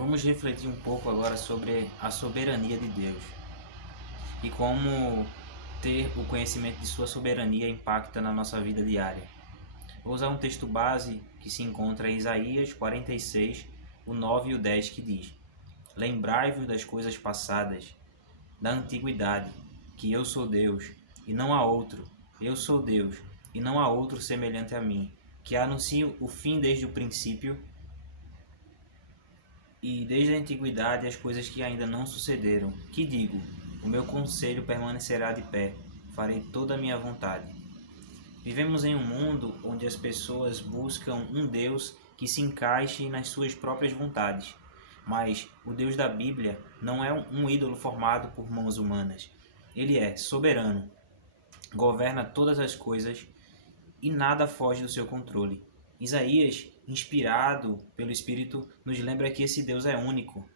Vamos refletir um pouco agora sobre a soberania de Deus e como ter o conhecimento de sua soberania impacta na nossa vida diária. Vou usar um texto base que se encontra em Isaías 46, o 9 e o 10, que diz: Lembrai-vos das coisas passadas, da antiguidade, que eu sou Deus, e não há outro. Eu sou Deus, e não há outro semelhante a mim, que anuncio o fim desde o princípio, e desde a antiguidade as coisas que ainda não sucederam. Que digo? O meu conselho permanecerá de pé, farei toda a minha vontade. Vivemos em um mundo onde as pessoas buscam um Deus que se encaixe nas suas próprias vontades. Mas o Deus da Bíblia não é um ídolo formado por mãos humanas. Ele é soberano, governa todas as coisas e nada foge do seu controle. Isaías, inspirado pelo Espírito, nos lembra que esse Deus é único,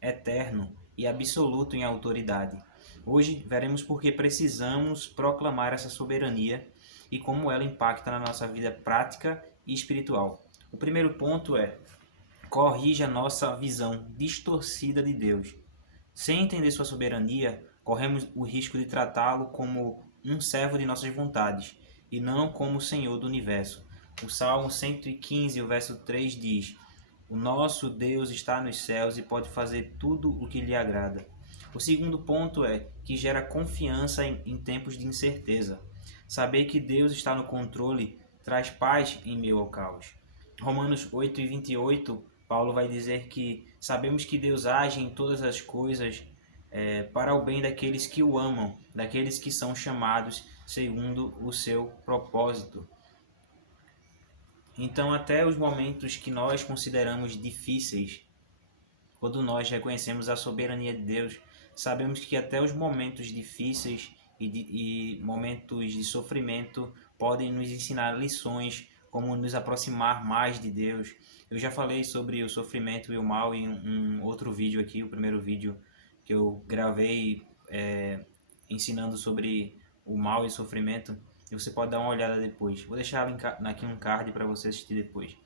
eterno e absoluto em autoridade. Hoje veremos por que precisamos proclamar essa soberania e como ela impacta na nossa vida prática e espiritual. O primeiro ponto é: corrija a nossa visão distorcida de Deus. Sem entender sua soberania, corremos o risco de tratá-lo como um servo de nossas vontades e não como o Senhor do universo. O Salmo 115, o verso 3 diz: O nosso Deus está nos céus e pode fazer tudo o que lhe agrada. O segundo ponto é que gera confiança em tempos de incerteza. Saber que Deus está no controle traz paz em meio ao caos. Romanos 8 e 28, Paulo vai dizer que sabemos que Deus age em todas as coisas para o bem daqueles que o amam, daqueles que são chamados segundo o seu propósito. Então, até os momentos que nós consideramos difíceis, quando nós reconhecemos a soberania de Deus, sabemos que até os momentos difíceis e momentos de sofrimento podem nos ensinar lições, como nos aproximar mais de Deus. Eu já falei sobre o sofrimento e o mal em um outro vídeo aqui, o primeiro vídeo que eu gravei ensinando sobre o mal e o sofrimento, e você pode dar uma olhada depois. Vou deixar aqui um card para você assistir depois.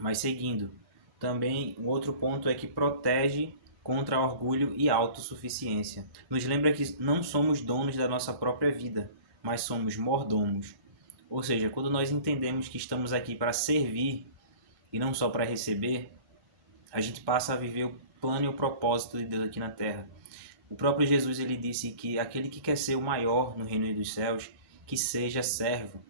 Mas seguindo, também um outro ponto é que protege contra orgulho e autossuficiência. Nos lembra que não somos donos da nossa própria vida, mas somos mordomos. Ou seja, quando nós entendemos que estamos aqui para servir e não só para receber, a gente passa a viver o plano e o propósito de Deus aqui na Terra. O próprio Jesus ele disse que aquele que quer ser o maior no reino dos céus, que seja servo.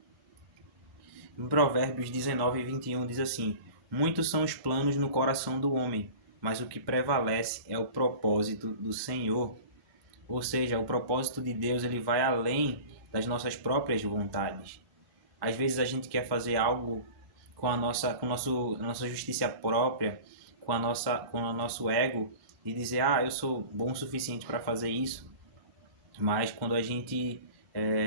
Em Provérbios 19 e 21 diz assim: Muitos são os planos no coração do homem, mas o que prevalece é o propósito do Senhor. Ou seja, o propósito de Deus ele vai além das nossas próprias vontades. Às vezes a gente quer fazer algo com a nossa justiça própria, com o nosso ego, e dizer, eu sou bom o suficiente para fazer isso. Mas quando a gente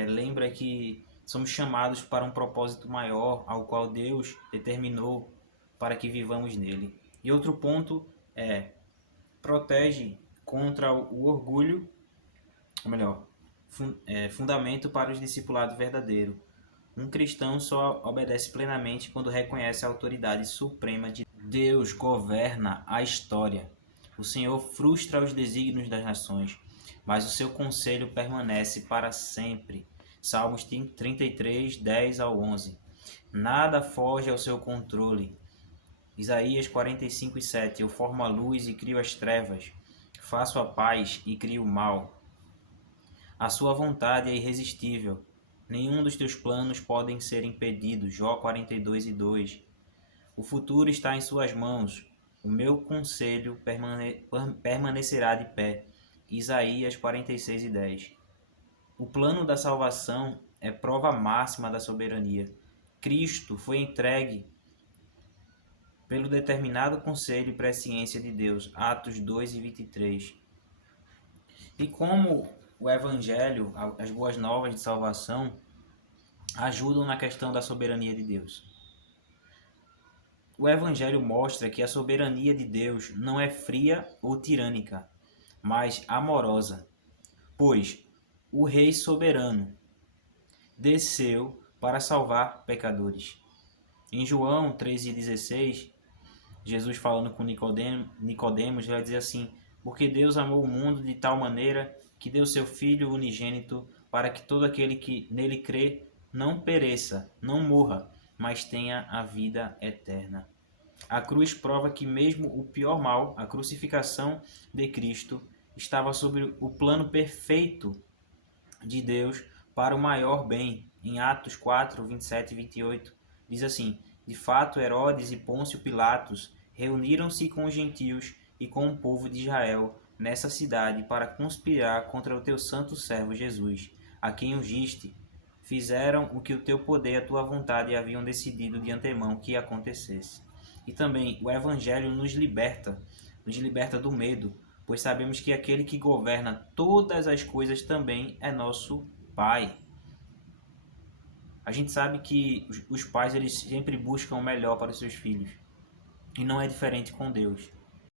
lembra que somos chamados para um propósito maior, ao qual Deus determinou para que vivamos nele. E outro ponto é, protege contra o orgulho, ou melhor, fundamento para o discipulado verdadeiro. Um cristão só obedece plenamente quando reconhece a autoridade suprema de Deus. Governa a história. O Senhor frustra os desígnios das nações, mas o seu conselho permanece para sempre. Salmos 33, 10 ao 11. Nada foge ao seu controle. Isaías 45 e 7. Eu formo a luz e crio as trevas. Faço a paz e crio o mal. A sua vontade é irresistível. Nenhum dos teus planos podem ser impedidos. Jó 42 e 2. O futuro está em suas mãos. O meu conselho permanecerá de pé. Isaías 46 e 10. O plano da salvação é prova máxima da soberania. Cristo foi entregue pelo determinado conselho e presciência de Deus. Atos 2 e 23. E como o Evangelho, as boas novas de salvação, ajudam na questão da soberania de Deus. O Evangelho mostra que a soberania de Deus não é fria ou tirânica, mas amorosa, pois o Rei soberano desceu para salvar pecadores. Em João 13,16, Jesus falando com Nicodemos, vai dizer assim: porque Deus amou o mundo de tal maneira que deu seu Filho unigênito para que todo aquele que nele crê não pereça, não morra, mas tenha a vida eterna. A cruz prova que mesmo o pior mal, a crucificação de Cristo, estava sobre o plano perfeito de Deus para o maior bem. Em Atos 4, 27 e 28, diz assim: de fato, Herodes e Pôncio Pilatos reuniram-se com os gentios e com o povo de Israel nessa cidade para conspirar contra o teu santo servo Jesus, a quem ungiste. Fizeram o que o teu poder e a tua vontade haviam decidido de antemão que acontecesse. E também o Evangelho nos liberta do medo, pois sabemos que aquele que governa todas as coisas também é nosso Pai. A gente sabe que os pais eles sempre buscam o melhor para os seus filhos, e não é diferente com Deus.